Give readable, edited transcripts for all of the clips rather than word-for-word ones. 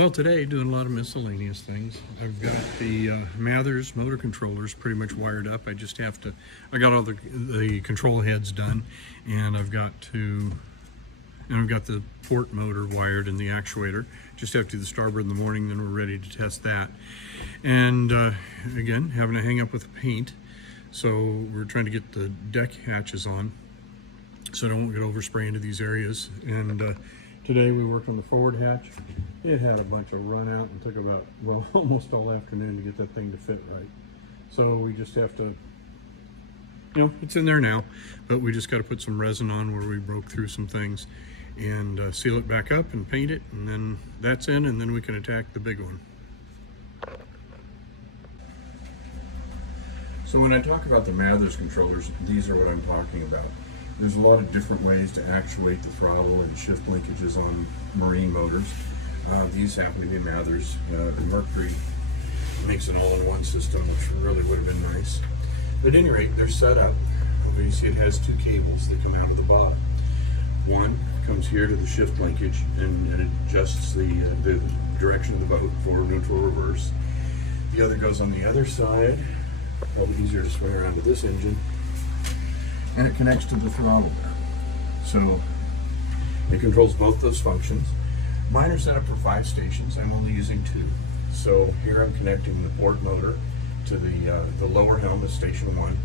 Well, today doing a lot of miscellaneous things. I've got the Mathers motor controllers pretty much wired up. I got all the control heads done, and I've got the port motor wired and the actuator. Just have to do the starboard in the morning, then we're ready to test that. And again, having to hang up with paint. So we're trying to get the deck hatches on so I don't get overspray into these areas. And today we worked on the forward hatch. It had a bunch of run out and took about, well, almost all afternoon to get that thing to fit right. So we just have to, it's in there now, but we just got to put some resin on where we broke through some things and seal it back up and paint it, and then that's in, and then we can attack the big one. So when I talk about the Mathers controllers, these are what I'm talking about. There's a lot of different ways to actuate the throttle and shift linkages on marine motors. These happen to be Mathers. The Mercury makes an all-in-one system, which really would have been nice. But at any rate, they're set up. You see it has two cables that come out of the bottom. One comes here to the shift linkage and it adjusts the direction of the boat, forward, neutral, reverse. The other goes on the other side, probably easier to swing around to this engine, and it connects to the throttle there. So it controls both those functions. Mine are set up for 5 stations. I'm only using 2. So here I'm connecting the port motor to the lower helm is station 1.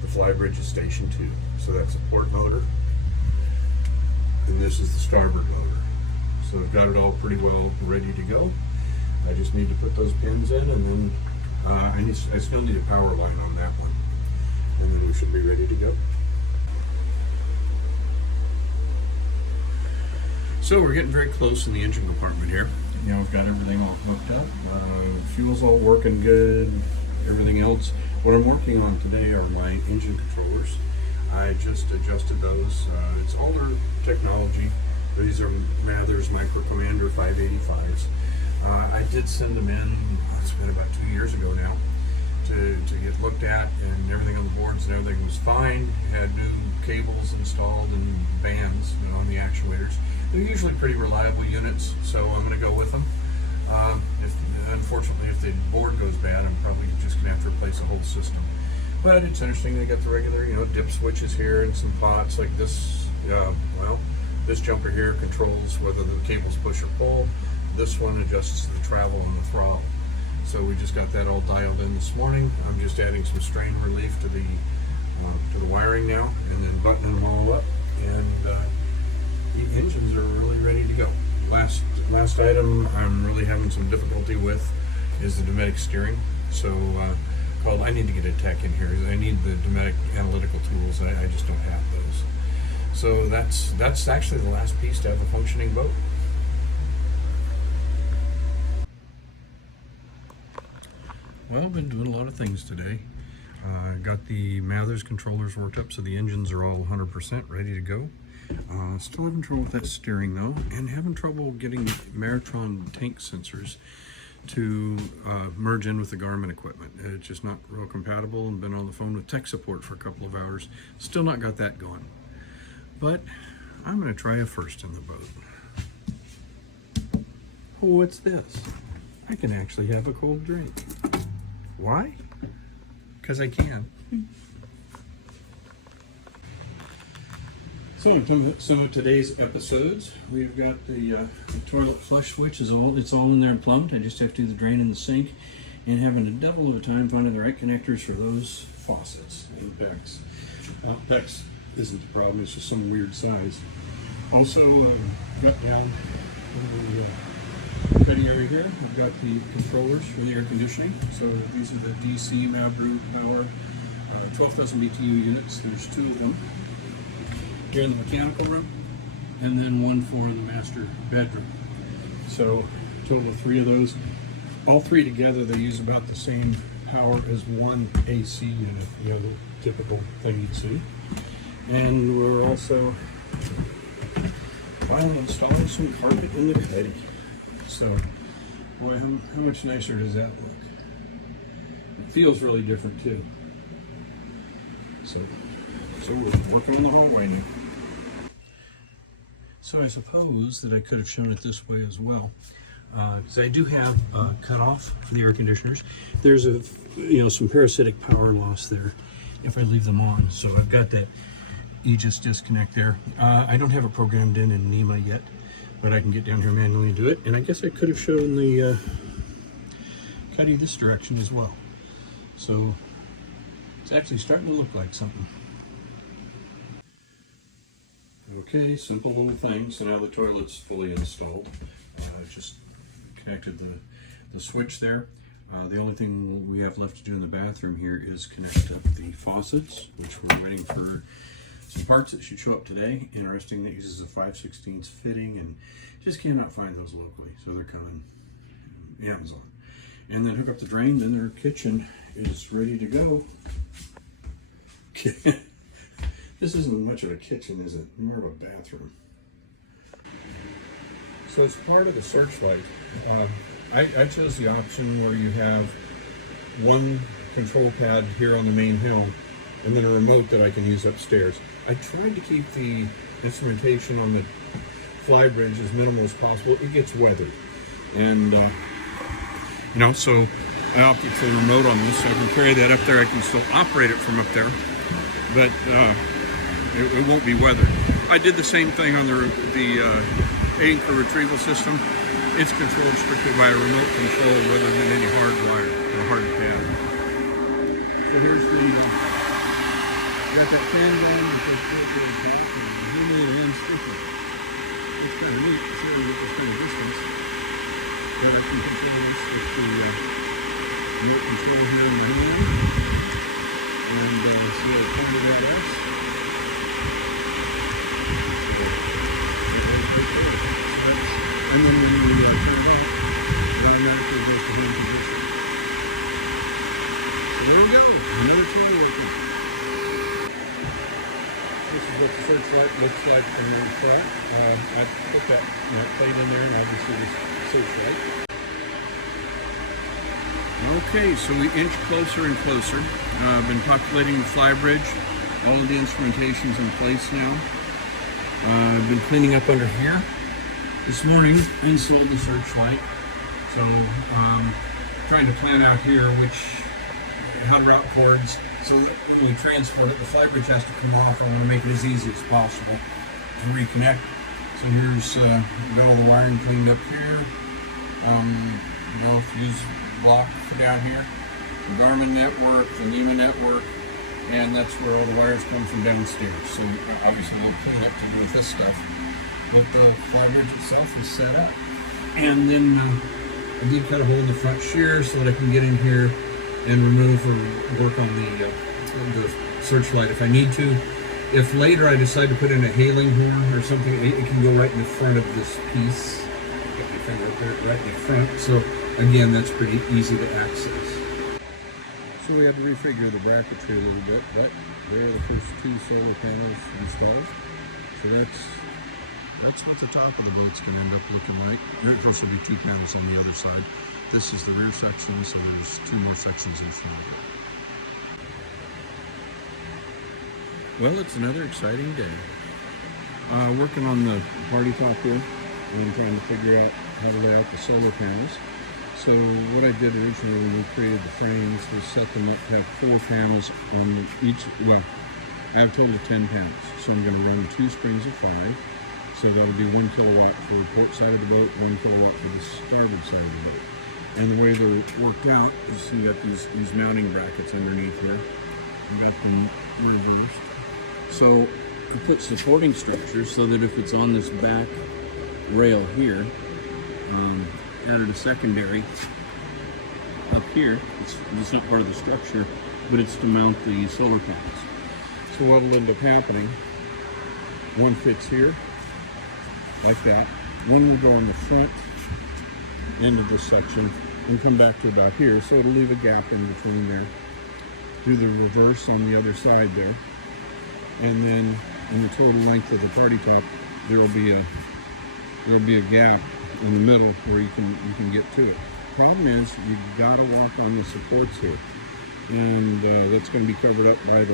The flybridge is station 2. So that's the port motor. And this is the starboard motor. So I've got it all pretty well ready to go. I just need to put those pins in, and then I still need a power line on that one. And then we should be ready to go. So we're getting very close in the engine compartment here. I've got everything all hooked up. Fuel's all working good. Everything else. What I'm working on today are my engine controllers. I just adjusted those. It's older technology. These are Mathers Micro Commander 585s. I did send them in, it's been about 2 years ago now, to get looked at, and everything on the boards and everything was fine. Had new cables installed and bands on the actuators. They're usually pretty reliable units, so I'm going to go with them. Unfortunately, if the board goes bad, I'm probably just going to have to replace the whole system. But it's interesting, they got the regular, dip switches here and some pots like this. This jumper here controls whether the cables push or pull. This one adjusts the travel on the throttle. So we just got that all dialed in this morning. I'm just adding some strain relief to the wiring now, and then buttoning them all up. And the engines are really ready to go. Last item I'm really having some difficulty with is the Dometic steering. So I need to get a tech in here. I need the Dometic analytical tools. I just don't have those. So that's actually the last piece to have a functioning boat. Well, I've been doing a lot of things today. Got the Mathers controllers worked up, so the engines are all 100% ready to go. Still having trouble with that steering though, and having trouble getting Maritron tank sensors to merge in with the Garmin equipment. It's just not real compatible, and been on the phone with tech support for a couple of hours. Still not got that going. But I'm going to try a first in the boat. Oh, what's this? I can actually have a cold drink. Why? Because I can. So today's episodes, we've got the toilet flush switch it's all in there and plumbed. I just have to do the drain in the sink, and having a devil of a time finding the right connectors for those faucets and PEX. PEX isn't the problem, it's just some weird size. Also, got down in the cutting area here, I've got the controllers for the air conditioning. So these are the DC Mabru Power 12,000 BTU units. There's 2 of them here in the mechanical room, and then 1 for in the master bedroom. So total of 3 of those. All 3 together, they use about the same power as 1 AC unit, the typical thing you'd see. And we're also finally installing some carpet in the cuddy. So, boy, how much nicer does that look? It feels really different too. So we're working on the hallway now. So I suppose that I could have shown it this way as well. because I do have cutoff for the air conditioners. There's some parasitic power loss there if I leave them on. So I've got that Aegis disconnect there. I don't have it programmed in NEMA yet, but I can get down here manually and do it. And I guess I could have shown the cutty this direction as well. So it's actually starting to look like something. Okay, simple little thing. So now the toilet's fully installed. Just connected the switch there. The only thing we have left to do in the bathroom here is connect up the faucets, which we're waiting for some parts that should show up today. Interesting, that uses a 5/16 fitting, and just cannot find those locally, so they're coming Amazon. And then hook up the drain, then their kitchen is ready to go. This isn't much of a kitchen, is it? More of a bathroom. So as part of the Searchlight, I chose the option where you have one control pad here on the main helm and then a remote that I can use upstairs. I tried to keep the instrumentation on the flybridge as minimal as possible. It gets weathered. And, so I opted for the remote on this, so I can carry that up there. I can still operate it from up there, but it won't be weathered. I did the same thing on the anchor retrieval system. It's controlled strictly by a remote control rather than any hard wire or hard pad. So here's the, got that fan going with this filter on top and a illuminated hand sticker. It's kind of neat to see at this kind of distance. But I can control this with the remote control here in the hand. And see how it comes out of us. And then when we turn it on, it automatically goes to hand position. So there we go, another tool open. This is what the Searchlight looks like from the front. I put that plate in there and obviously this Searchlight. Okay, so we inch closer and closer. I've been populating the flybridge. All of the instrumentation's in place now. I've been cleaning up under here. This morning, I installed the Searchlight, so trying to plan out here how to route cords so that when we transport it, the flybridge has to come off. I want to make it as easy as possible to reconnect. So here's got all the wiring cleaned up here. Fuse block down here, the Garmin network, the NEMA network, and that's where all the wires come from downstairs. So obviously we'll clean up to do with this stuff. But the flybridge itself is set up. And then I did cut a hole in the front shear so that I can get in here and remove or work on the Searchlight if I need to. If later I decide to put in a hailing horn or something, it can go right in the front of this piece. Got my finger up there, right in the front. So again, that's pretty easy to access. So we have to refigure the bracketry a little bit, but there are the first two solar panels installed. So that's what the top of the boat's going to end up looking like. Of course, there'll be two panels on the other side. This is the rear section, so there's two more sections in front of it. Well, it's another exciting day. Working on the party top here and trying to figure out how to lay out the solar panels. So what I did originally when we created the frames was set them up to have 4 panels on each, well, I have a total of 10 panels. So I'm going to run 2 strings of 5. So that'll be 1 kilowatt for the port side of the boat, 1 kilowatt for the starboard side of the boat. And the way they're worked out is you got these mounting brackets underneath here. You got them reversed. So I put supporting structures so that if it's on this back rail here, added a secondary up here. It's not part of the structure, but it's to mount the solar panels. So what'll end up happening, one fits here, like that. One will go on the front end of this section and come back to about here, so it'll leave a gap in between there. Do the reverse on the other side there, and then on the total length of the party top, there'll be a gap in the middle where you can get to it. Problem is, you gotta walk on the supports here, and that's going to be covered up by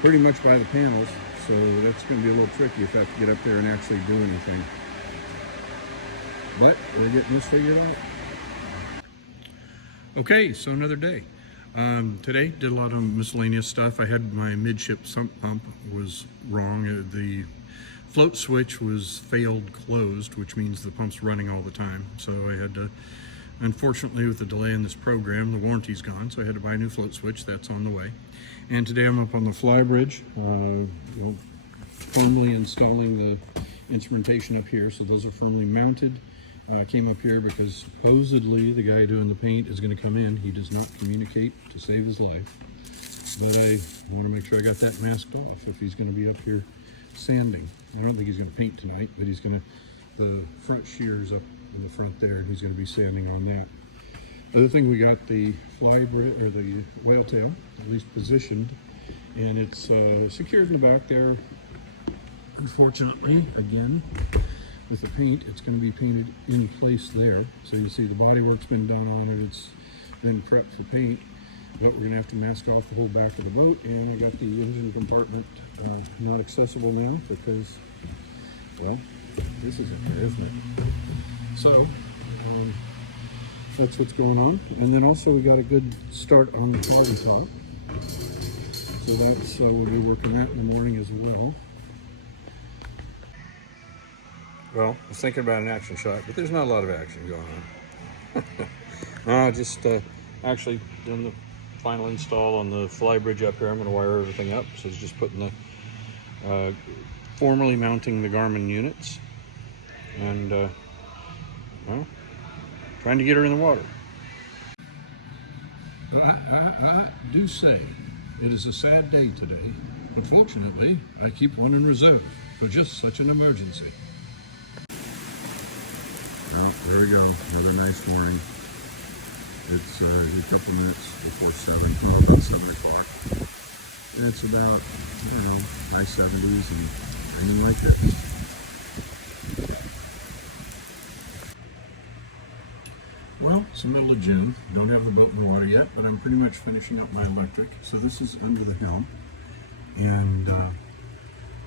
pretty much by the panels. So that's going to be a little tricky if I have to get up there and actually do anything. but we're getting this figured out. Okay, so another day. Today did a lot of miscellaneous stuff. I had my midship sump pump was wrong. The float switch was failed closed, which means the pump's running all the time. So I had to, unfortunately, with the delay in this program, the warranty's gone, so I had to buy a new float switch. That's on the way. And today I'm up on the fly bridge, firmly installing the instrumentation up here. So those are firmly mounted. I came up here because supposedly the guy doing the paint is going to come in. He does not communicate to save his life. But I want to make sure I got that masked off if he's going to be up here sanding. I don't think he's going to paint tonight, but he's going to, the front shears up in the front there, and he's going to be sanding on that. The other thing, we got the fly bridge, or the whale tail, at least positioned, and it's secured in the back there. Unfortunately, again, with the paint, it's going to be painted in place there. So you see the bodywork's been done on it. It's been prepped for paint, but we're going to have to mask off the whole back of the boat. And I got the engine compartment not accessible now because, well, this isn't there, isn't it? So that's what's going on. And then also we got a good start on the party top. So that's we'll be working that in the morning as well. Well, I was thinking about an action shot, but there's not a lot of action going on. Just actually doing the final install on the fly bridge up here. I'm going to wire everything up. So it's just putting the, formally mounting the Garmin units. And, well, trying to get her in the water. I do say it is a sad day today. Unfortunately, I keep one in reserve for just such an emergency. Well, there we go. Another nice morning. It's a couple minutes before 7, about 7 o'clock. And it's about, I don't know, high 70s and raining like this. Well, it's the middle of June. Don't have the boat in the water yet, but I'm pretty much finishing up my electric. So this is under the helm. And,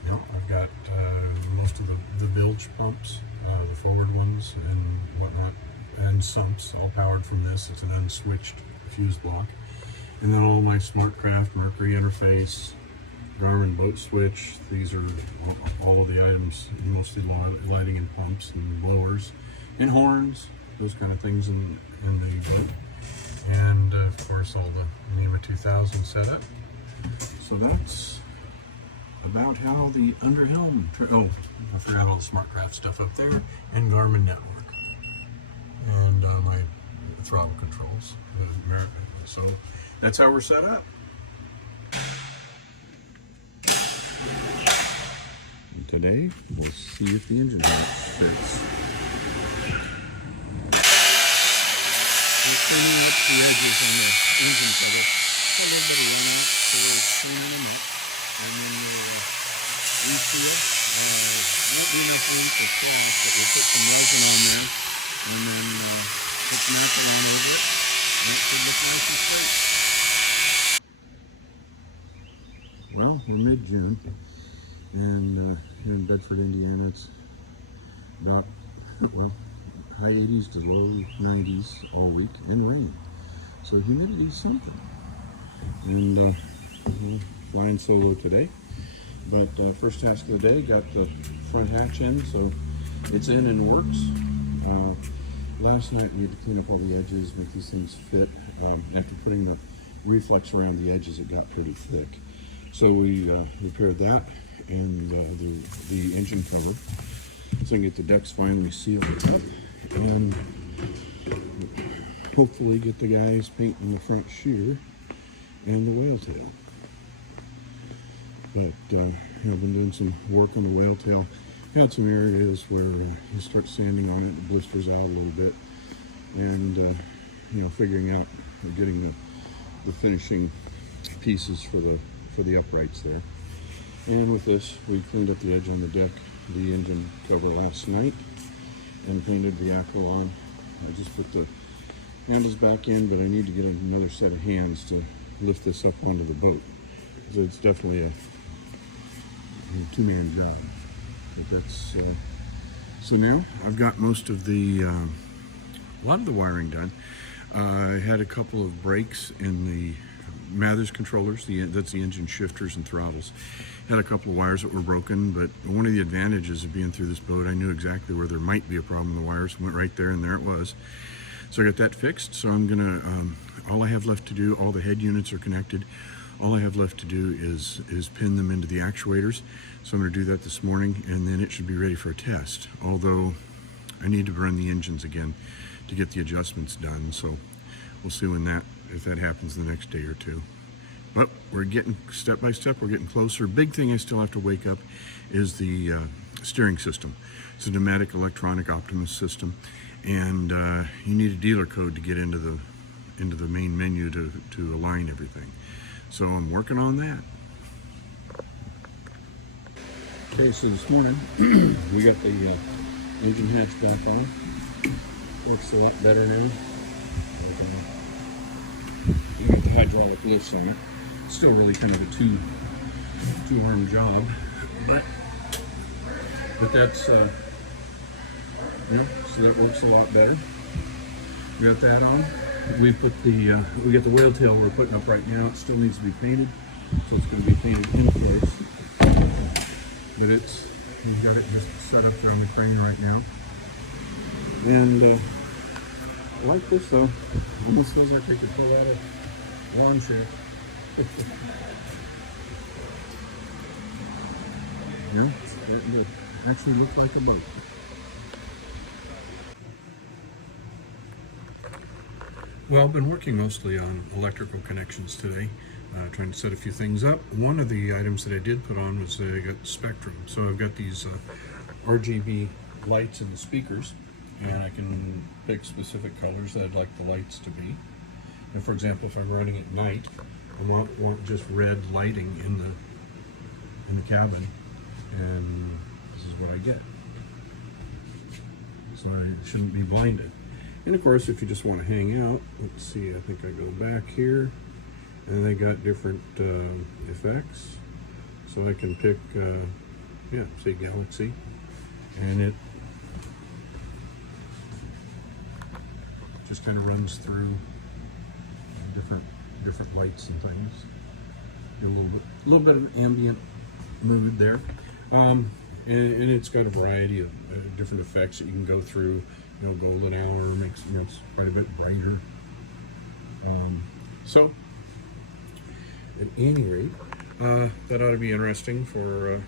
I've got most of the bilge pumps, the forward ones and whatnot, and sumps all powered from this. It's an unswitched fuse block. And then all my SmartCraft Mercury interface, Garmin boat switch. These are all of the items, mostly lighting and pumps and blowers and horns, those kind of things in the boat. And of course all the NEMA 2000 setup. So that's about how the underhelm, oh, I forgot all the SmartCraft stuff up there, and Garmin network, and my throttle controls. So that's how we're set up. And today, we'll see if the engine fits. We're cleaning up the edges on the engine cover. A little bit of oil, so we're cleaning them up. And then we'll reseal it. Won't be enough room for clearance, but we'll put some resin on there. And then put some alcohol over it. And it should look nice and straight. Well, we're mid-June. And here in Bedford, Indiana, it's about, well, high 80s to low 90s all week and rain. So humidity's something. And flying solo today, but first task of the day, got the front hatch in, so it's in and works. Last night we had to clean up all the edges, make these things fit. After putting the reflex around the edges, it got pretty thick, so we repaired that and the engine cover, so I can get the decks finally sealed up and hopefully get the guys painting the front shear and the whale tail. But I've been doing some work on the whale tail. Had some areas where you start sanding on it, it blisters out a little bit, and figuring out getting the finishing pieces for the uprights there. And with this, we cleaned up the edge on the deck, the engine cover last night, and painted the Aqualon. I just put the handles back in, but I need to get another set of hands to lift this up onto the boat. So it's definitely a two-man job. But that's So now I've got most of the, a lot of the wiring done. I had a couple of breaks in the Mathers controllers, that's the engine shifters and throttles. Had a couple of wires that were broken, but one of the advantages of being through this boat, I knew exactly where there might be a problem with the wires. Went right there, and there it was. So I got that fixed. So I'm gonna, all I have left to do, all the head units are connected. All I have left to do is pin them into the actuators. So I'm gonna do that this morning, and then it should be ready for a test. Although I need to run the engines again to get the adjustments done. So we'll see if that happens the next day or two. But we're getting, step by step, we're getting closer. Big thing I still have to wake up is the steering system. It's a pneumatic electronic Optimus system, and you need a dealer code to get into the main menu to align everything. So I'm working on that. Okay, so this morning we got the engine hatch back on. Works a lot better now. You got the hydraulic lifts on it. Still really kind of a two-arm job, but that's so that works a lot better. We got that on. We got the whale tail we're putting up right now. It still needs to be painted, so it's going to be painted in place. But we've got it just set up there on the crane right now, and I like this though. Almost feels like they could pull out a lawn chair. Yeah, it actually looks like a boat. Well, I've been working mostly on electrical connections today, trying to set a few things up. One of the items that I did put on was I got spectrum. So I've got these RGB lights in the speakers, and I can pick specific colors that I'd like the lights to be. And for example, if I'm running at night, I want just red lighting in the cabin, and this is what I get. So I shouldn't be blinded. And of course, if you just want to hang out, let's see, I think I go back here, and they got different effects. So I can pick, say Galaxy, and it just kind of runs through different lights and things. Do a little bit of ambient mood there, and it's got a variety of different effects that you can go through. Golden hour makes it's quite a bit brighter. So, at any rate, that ought to be interesting for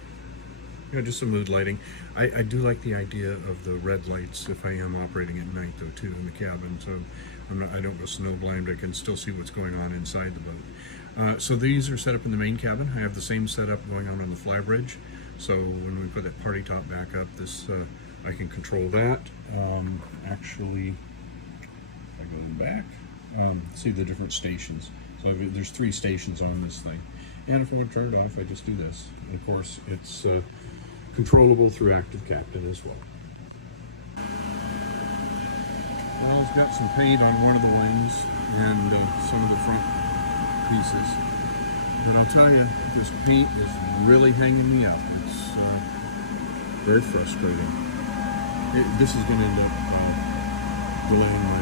just some mood lighting. I do like the idea of the red lights if I am operating at night though too in the cabin. So I don't go snowblind. I can still see what's going on inside the boat. So these are set up in the main cabin. I have the same setup going on the flybridge. So when we put that party top back up, I can control that. Actually, if I go back, see the different stations. So there's 3 stations on this thing. And if I want to turn it off, I just do this. And of course, it's controllable through Active Captain as well. Well, it's got some paint on one of the wings and some of the front pieces. And I'll tell you, this paint is really hanging me up. It's very frustrating. This is going to end up delaying my